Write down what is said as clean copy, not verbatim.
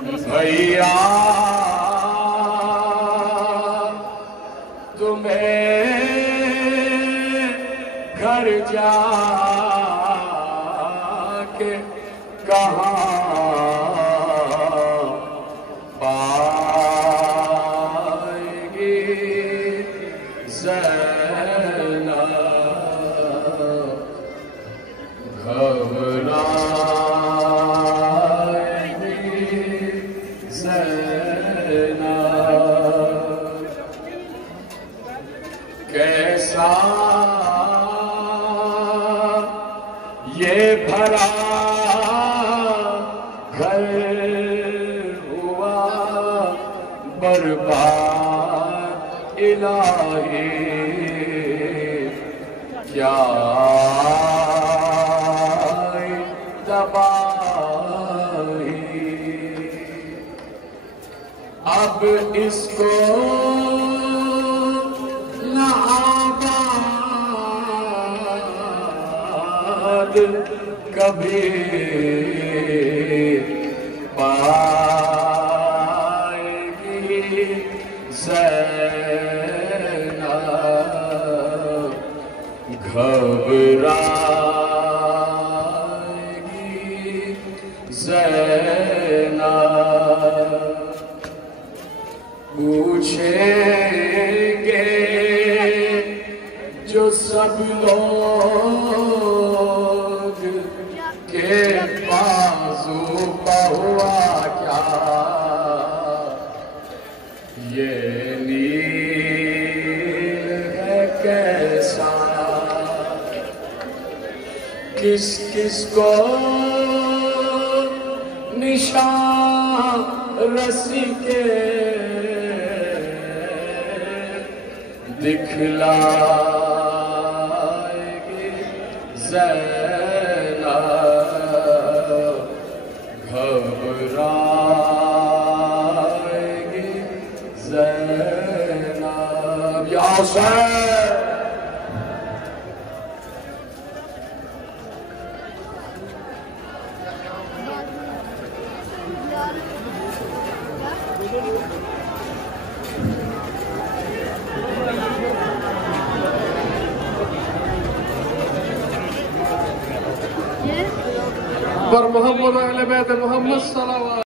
भैया तुम्हें घर जाके कहाँ पाएगी ज़ैनब, घबराएगी ज़ैनब। कैसा ये भरा घर हुआ बर्बाद इलाही, क्या तबाही। अब इसको न आबाद कभी पाएगी ज़ैनब, घबराएगी ज़ैनब। पूछेंगे जो सब लोग के बाजू पर हुआ क्या, ये नील है कैसा। किस किस को निशान रस्सी के दिखलाएगी ज़ैनब, घबराएगी ज़ैनब। या हुसैन पर मोहम्मद अहले बैत मोहम्मद सल्लल्लाहु